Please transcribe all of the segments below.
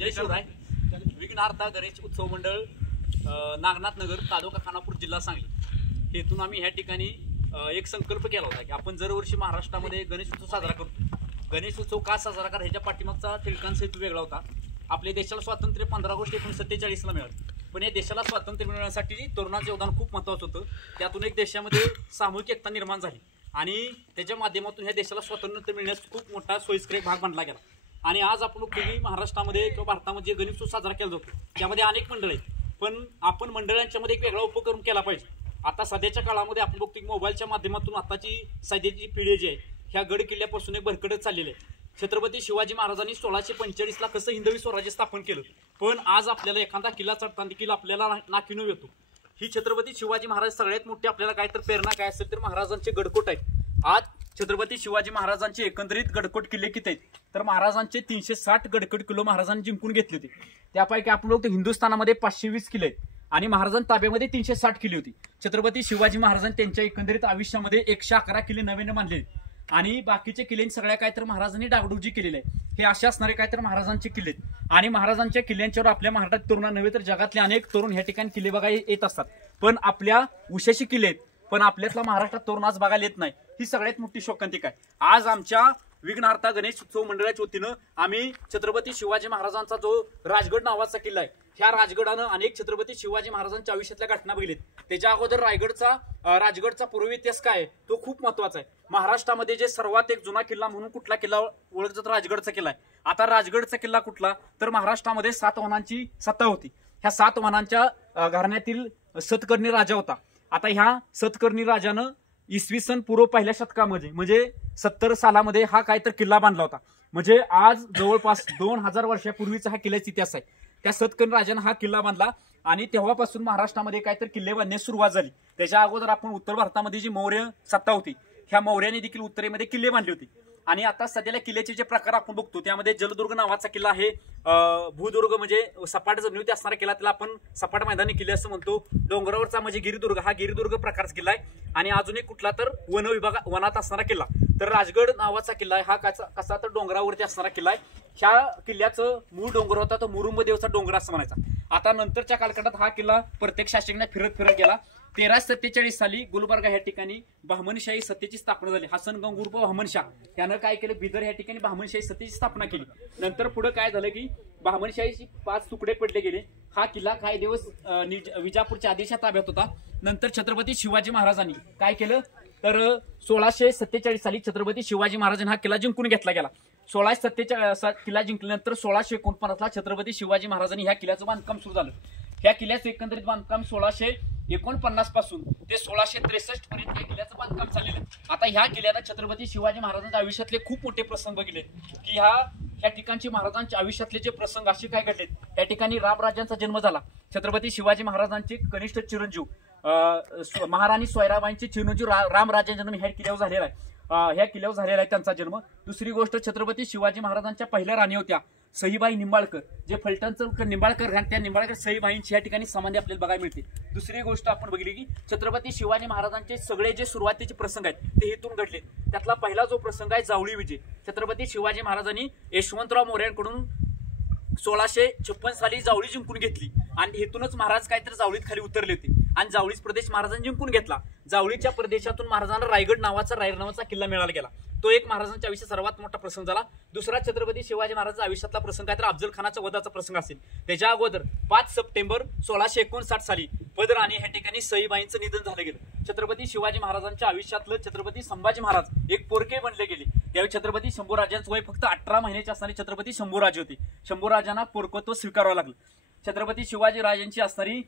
जय शिवराय. विघ्नहर्ता गणेश उत्सव मंडळ नागनाथ नगर तालुका खानापूर जिल्हा सांगली हेतून आम्ही ह्या ठिकाणी एक संकल्प केला होता की आपण दरवर्षी महाराष्ट्रामध्ये गणेश उत्सव साजरा करतो. गणेश उत्सव का साजरा करा ह्याच्या पाठीमागचा टिळकांचा हेतू वेगळा होता. आपल्या देशाला स्वातंत्र्य 15 ऑगस्ट 1947ला मिळालं, पण या देशाला स्वातंत्र्य मिळवण्यासाठी तरुणांचं योगदान खूप महत्त्वाचं होतं. त्यातून एक देशामध्ये सामूहिक एकता निर्माण झाली आणि त्याच्या माध्यमातून ह्या देशाला स्वातंत्र्य मिळण्यास खूप मोठा सोयीस्कर भाग मानला गेला. आणि आज आपण बघतो महाराष्ट्रामध्ये किंवा भारतामध्ये गणेश उत्सव साजरा केला जातो त्यामध्ये अनेक मंडळ आहेत, पण आपण मंडळांच्यामध्ये एक वेगळा उपक्रम केला पाहिजे. आता सध्याच्या काळामध्ये आपण बघतो की मोबाईलच्या माध्यमातून आताची सध्याची पिढी जी आहे ह्या गड किल्ल्यापासून एक भरकटत चाललेली आहे. छत्रपती शिवाजी महाराजांनी 1645ला कसं हिंदवी स्वराज्य स्थापन केलं, पण आज आपल्याला एखादा किल्ला चढताना देखील आपल्याला नाकिनव येतो. ही छत्रपती शिवाजी महाराज सगळ्यात मोठी आपल्याला काय तर प्रेरणा काय असेल तर महाराजांचे गडकोट आहेत. आज छत्रपती शिवाजी महाराजांचे एकंदरीत गडकोट किल्ले किती आहेत तर महाराजांचे 360 गडकोट किल्ले महाराजांनी जिंकून घेतले होते. त्यापैकी आपण लोक हिंदुस्थानामध्ये 520 किल्ले आहेत आणि महाराजांच्या ताब्यामध्ये 360 किल्ले होती. छत्रपती शिवाजी महाराजांनी त्यांच्या एकंदरीत आयुष्यामध्ये 111 किल्ले नव्याने बांधले आणि बाकीचे किल्ले सगळ्या काय तर महाराजांनी डागडुजी केलेले आहे. हे असे असणारे काय तर महाराजांचे किल्ले आणि महाराजांच्या किल्ल्यांच्यावर आपल्या महाराष्ट्रात तरुण नव्हे तर जगातले अनेक तरुण ह्या ठिकाणी किल्ले बघायला येत असतात, पण आपल्या उशेशी किल्ले आहेत पण आपल्यातला महाराष्ट्रात तरुण आज बघायला येत नाही. ही सगळ्यात मोठी शोकांतिका आहे. आज आमच्या विघ्नहर्ता गणेश उत्सव मंडळाच्या वतीनं आम्ही छत्रपती शिवाजी महाराजांचा जो राजगड नावाचा किल्ला आहे ह्या राजगडानं अनेक छत्रपती शिवाजी महाराजांच्या आयुष्यातल्या घटना बघितल्यात. त्याच्या अगोदर राजगडचा पूर्व इतिहास काय आहे तो खूप महत्वाचा आहे. महाराष्ट्रामध्ये जे सर्वात एक जुना किल्ला म्हणून कुठला किल्ला ओळखला तर राजगडचा किल्ला आहे. आता राजगडचा किल्ला कुठला तर महाराष्ट्रामध्ये 7 वाहनांची सत्ता होती. ह्या 7 वाहनांच्या घराण्यातील सतकर्णी राजा होता. आता ह्या सतकर्णी राजानं इसवी सन पूर्व पहिल्या शतकामध्ये म्हणजे 70 सालामध्ये हा काय तर किल्ला बांधला होता. म्हणजे आज जवळपास 2000 वर्षापूर्वीचा हा किल्ल्याचा इतिहास आहे. त्या सतकर्णी राजानं हा किल्ला बांधला आणि तेव्हापासून महाराष्ट्रामध्ये काय तर किल्ले बांधण्यास सुरुवात झाली. त्याच्या अगोदर आपण उत्तर भारतामध्ये जी मौर्य सत्ता होती ह्या मौर्याने देखील उत्तरेमध्ये किल्ले बांधले होते. आणि आता सध्याला किल्ल्याचे जे प्रकार आपण बघतो त्यामध्ये जलदुर्ग नावाचा किल्ला आहे. भूदुर्ग म्हणजे सपाट जमिनीवरती असणारा किल्ला त्याला आपण सपाट मैदानी किल्ले असं म्हणतो. डोंगरावरचा म्हणजे गिरिदुर्ग हा गिरिदुर्ग प्रकारचा किल्ला आहे. आणि अजून एक कुठला तर वनात असणारा किल्ला तर राजगड नावाचा किल्ला आहे. हा कसा तर डोंगरावरती असणारा किल्ला आहे. ह्या किल्ल्याचं मूळ डोंगर होता तो मुरुंबदेवचा डोंगर असं म्हणायचा. आता नंतरच्या कालखंडात हा किल्ला प्रत्येक शासकाने फिरत गेला. 1347 साली गुलबर्गा ह्या ठिकाणी बहामनशाही सत्तेची स्थापना झाली. हसन गंगूर्फ बहामनशाह त्यानं काय केलं बिदर ह्या ठिकाणी बहामनशाही सत्तेची स्थापना केली. नंतर पुढे काय झालं की बहामनशाहीचे 5 तुकडे पडले गेले. हा किल्ला काही दिवस विजापूरच्या आदेशात ताब्यात होता. नंतर छत्रपती शिवाजी महाराजांनी काय केलं तर 1647 साली छत्रपती शिवाजी महाराजांनी हा किल्ला जिंकून घेतला गेला. 1647 किल्ला जिंकल्यानंतर 1649ला छत्रपती शिवाजी महाराजांनी ह्या किल्ल्याचं बांधकाम सुरू झालं. ह्या किल्ल्याचं एकंदरीत बांधकाम 1649 पासून ते 1663 पर्यंत या किल्ल्याचं बांधकाम चाललेलं आहे. आता ह्या किल्ल्याला छत्रपती शिवाजी महाराजांच्या आयुष्यातले खूप मोठे प्रसंग बघितले की ह्या ठिकाणचे महाराजांच्या आयुष्यातले जे प्रसंग असे काय घडलेत. या ठिकाणी रामराजांचा जन्म झाला. छत्रपती शिवाजी महाराजांचे कनिष्ठ चिरंजीव महाराणी सोयराबाईंचे चिरंजीव रामराजांचा जन्म ह्या किल्ल्यावर झालेला आहे. ह्या किल्ल्यावर झालेला आहे त्यांचा जन्म. दुसरी गोष्ट छत्रपती शिवाजी महाराजांच्या पहिल्या राणी होत्या सईबाई निंबाळकर जे फलटणचं निंबाळकर त्या निंबाळकर सईबाईंची या ठिकाणी समाधी आपल्याला बघायला मिळते. दुसरी गोष्ट आपण बघितली की छत्रपती शिवाजी महाराजांचे सगळे जे सुरुवातीचे प्रसंग आहेत ते इथून घडले. त्यातला पहिला जो प्रसंग आहे जावळी विजय. छत्रपती शिवाजी महाराजांनी यशवंतराव मोऱ्यांकडून 1656 साली जावळी जिंकून घेतली आणि इथूनच महाराज काहीतरी जावळीत खाली उतरले होते आणि जावळीच प्रदेश महाराजांनी जिंकून घेतला. जावळीच्या प्रदेशातून महाराजांना रायगड नावाचा किल्ला मिळाला गेला. तो एक महाराजांच्या आयुष्यात सर्वात मोठा प्रसंग झाला. दुसरा छत्रपती शिवाजी महाराजांच्या आयुष्यातला प्रसंग काय तर अफजल खानाच्या वधाचा प्रसंग असेल. त्याच्या अगोदर 5 सप्टेंबर 1659 साली पदराणी ह्या ठिकाणी सईबाईंचं निधन झालं गेलं. छत्रपती शिवाजी महाराजांच्या आयुष्यातलं छत्रपती संभाजी महाराज एक पोरके बनले गेले. त्यावेळी छत्रपती शंभूराजांचं वय फक्त 18 महिन्याचे असणारे छत्रपती शंभूराजे होते. शंभूराजांना पोरकत्व स्वीकारावं लागलं. छत्रपती शिवाजी राजांची असणारी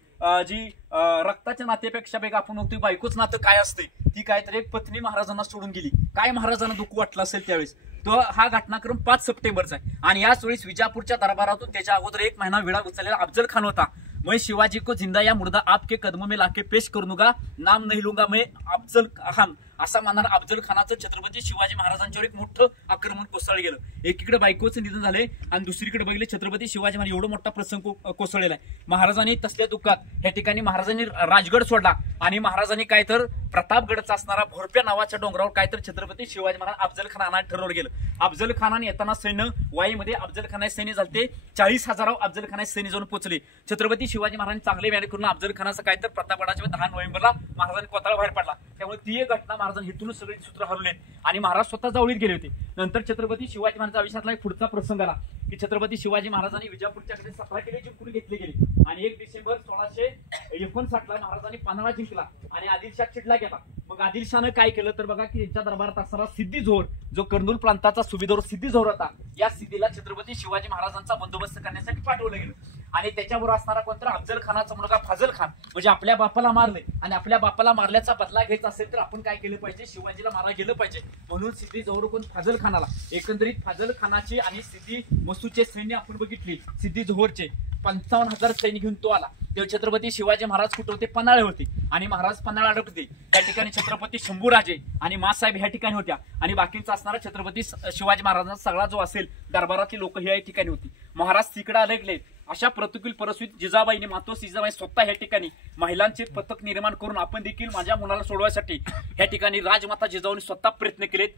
जी रक्ताच्या नात्यापेक्षा वेग आपण बघतोय बायकोच नातं काय असते ती काहीतरी एक पत्नी महाराजांना सोडून गेली. काय महाराजांना दुःख वाटलं असेल त्यावेळेस तो हा घटनाक्रम 5 सप्टेंबरचा आहे. आणि याच वेळेस विजापूरच्या दरबारातून त्याच्या अगोदर 1 महिना विडा उचललेला अफजल खान होता. मैं शिवाजी को जिंदा या मुर्दा आपके कदमों में लाके पेश करूंगा नाम नहीं लूंगा मैं अफजल खान असा मानणारा अफजल खानाचं छत्रपती शिवाजी महाराजांच्यावर एक मोठं आक्रमण कोसळलं गेलं. एकीकडे बायकोचं निधन झालंय आणि दुसरीकडे बघितले छत्रपती शिवाजी महाराज एवढा मोठा प्रसंग कोसळलेला आहे. महाराजांनी तसल्या दुःखात या ठिकाणी महाराजांनी राजगड सोडला आणि महाराजांनी काय तर प्रतापगडचा असणारा भोरप्या नावाच्या डोंगरावर काय तर छत्रपती शिवाजी महाराज अफजल खान आणायला ठरवलं गेलं. अफजल खानाने येताना सैन्य वाईमध्ये अफजल खानाचे सैन्य झालते 40,000 अफजल खानाचे सैन्य जाऊन पोहोचले. छत्रपती शिवाजी महाराजांनी चांगले मॅनेज करून अफजल खानाचं काय तर प्रतापगडाच्या 10 नोव्हेंबरला महाराजांनी कोथळा बाहेर पडला. त्यामुळे ती एक घटना महाराजांनी हेतूनच सगळे सूत्र हरवले आणि महाराज स्वतः जवळीत गेले होते. नंतर छत्रपती शिवाजी महाराज आयुष्यातला एक पुढचा प्रसंग आला की छत्रपती शिवाजी महाराजांनी विजापूरच्याकडे 17 किल्ले जिंकून घेतले गेले आणि 1 डिसेंबर 1659 ला महाराजांनी पन्हाळा जिंकला आणि आदिलशाह चिडला गेला. मग आदिलशाहनं काय केलं तर बघा की त्यांच्या दरबारात असणारा सिद्धी जोहर जो कर्नूल प्रांताचा सुभेदार सिद्धी जोहर होता, या सिद्धीला छत्रपती शिवाजी महाराजांचा बंदोबस्त करण्यासाठी पाठवलं गेलं आणि त्याच्याबरोबर असणारा कोणता अफजल खानाचा मुलगा फाजल खान, म्हणजे आपल्या बापाला मारले आणि आपल्या बापाला मारल्याचा बदला घ्यायचा असेल तर आपण काय केलं पाहिजे, शिवाजीला मारा गेलं पाहिजे. म्हणून सिद्धी जोहर कोण फाजल खानाला, एकंदरीत फाजल खानाची आणि सिद्धी मसूदचे सैन्य आपण बघितली. सिद्धी जोहरचे 55,000 सैन्य घेऊन तो आला. तेव्हा छत्रपती शिवाजी महाराज कुठे होते, पन्हाळे होते आणि महाराज पन्हाळा अडकते. त्या ठिकाणी छत्रपती शंभूराजे आणि मासाहेब ह्या ठिकाणी होत्या आणि बाकीचा असणारा छत्रपती शिवाजी महाराजांचा सगळा जो असेल दरबारातली लोक ह्या ठिकाणी होती. महाराज तिकडे अडकले. अशा प्रतिकूल परिस्थितीत जिजाबाईने मातोश्री जिजाबाई स्वतः ह्या ठिकाणी महिलांचे पथक निर्माण करून आपण देखील माझ्या मुलाला सोडवायसाठी ह्या ठिकाणी राजमाता जिजाऊने स्वतः प्रयत्न केलेत.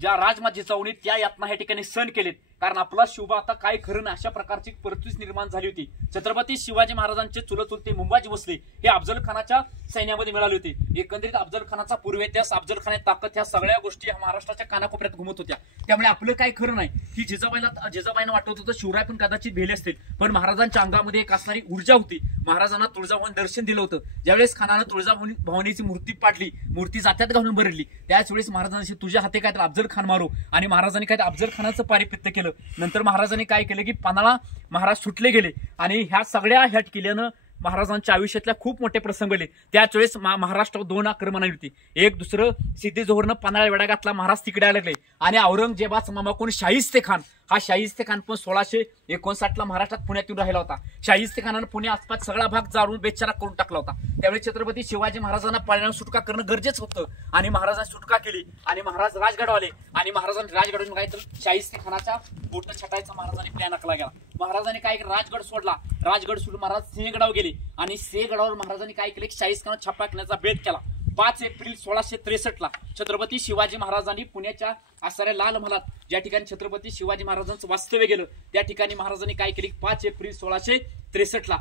ज्या राजमाता जिजाऊने त्या यातना ह्या ठिकाणी सहन केलेत, कारण आपला शुभ आता काय खरं नाही अशा प्रकारची परिस्थिती निर्माण झाली होती. छत्रपती शिवाजी महाराजांचे चुलत चुलते मुंबाजी भोसले हे अफजल खानाच्या सैन्यामध्ये मिळाले होते. एकंदरीत अफजल खानाचा पूर्वेतिहास, अफजल खानाची ताकद, ह्या सगळ्या गोष्टी महाराष्ट्राच्या कानाकोपऱ्यात घुमत होत्या. त्यामुळे आपलं काय खरं नाही की जिजाबाईनं वाटत होतं शिवराय पण कदाचित भेले असतील, पण महाराजांच्या अंगामध्ये एक असणारी ऊर्जा होती. महाराजांना तुळजाभवानी दर्शन दिलं होतं. ज्यावेळेस खानानं तुळजाभवानीची मूर्ती पाडली, मूर्ती जात्यात घालून भरली, त्याच वेळेस महाराजांनी तुझ्या हाती काय तर अफजल खान मारू आणि महाराजांनी काय तर अफजल खानाचं पारिपत्य केलं. नंतर महाराजांनी काय केलं की पन्हाळा महाराज सुटले गेले आणि ह्या सगळ्या ह्या केल्यानं महाराजांच्या आयुष्यातल्या खूप मोठे प्रसंग आले. त्याच वेळेस महाराष्ट्रावर 2 आक्रमण आली होती. एक दुसरं सिद्धी जोहरनं पन्हाळा वेढा घातला, महाराज तिकडे लागले आणि औरंगजेबाचा मामा कोण शाहिस्ते खान, हा शाहिस्ते खान पण 1659 ला महाराष्ट्रात पुण्यात येऊन राहिला होता. शाहिस्ते खानानं पुणे आसपास सगळा भाग जाळून बेचारा करून टाकला होता. त्यावेळी छत्रपती शिवाजी महाराजांना पाळण्यावर सुटका करणं गरजेचं होतं आणि महाराजांनी सुटका केली आणि महाराज राजगड आले आणि महाराजांनी राजगडून काय तर शाहिस्ते खानाच्या बोट छटायचा महाराजांनी प्लॅन आखला गेला. महाराजांनी काय राजगड सोडला, राजगड सोडून महाराज सिंहगडावर गेले आणि सिंहगडावर महाराजांनी काय केले की शाहिस्ते खानावर छापा टाकण्याचा बेत केला. 5 एप्रिल 1663 ला छत्रपती शिवाजी महाराजांनी पुण्याच्या असणाऱ्या लाल महालात ज्या ठिकाणी छत्रपती शिवाजी महाराजांचं वास्तव्य गेलं त्या ठिकाणी महाराजांनी काय केले, 5 एप्रिल 1663 ला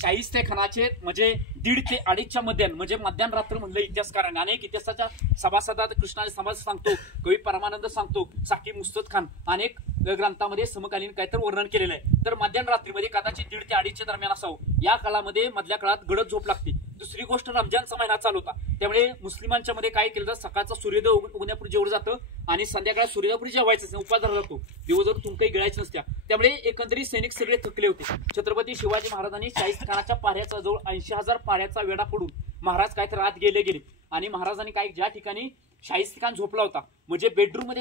शाहिस्ते खानाचे म्हणजे 1.5 ते 2.5च्या मध्यान म्हणजे मध्यान रात्र म्हणलं इतिहासकारांनी. अनेक इतिहासाच्या सभासदात कृष्णाने समाज सांगतो, कवी परमानंद सांगतो, साकी मुस्तद खान अनेक ग्रंथामध्ये समकालीन काहीतरी वर्णन केलेलं आहे. तर मध्यान रात्रीमध्ये कदाचित 1.5 ते 2.5च्या दरम्यान असावं. या काळामध्ये मधल्या काळात गडद झोप लागते. दुसरी गोष्ट रमजानचा महिना चालू होता, त्यामुळे मुस्लिमांच्या मध्ये काय केलं तर सकाळचा सूर्योदय उगण्यापूर्वी जेवढं जातं आणि संध्याकाळी सूर्योदयापूर्वी जेवायचं उपास धरला जातो, दिवसभर तुमकही गिळायचं नसत्या. त्यामुळे एकंदरीत सैनिक सगळे थकले होते. छत्रपती शिवाजी महाराजांनी शाहिस्ते खानाच्या पाऱ्याचा जवळ 80,000 पाऱ्याचा वेढा फोडून महाराज काय तर आत गेले आणि महाराजांनी काय ज्या ठिकाणी शाहिस्ते खान झोपला होता म्हणजे बेडरूम मध्ये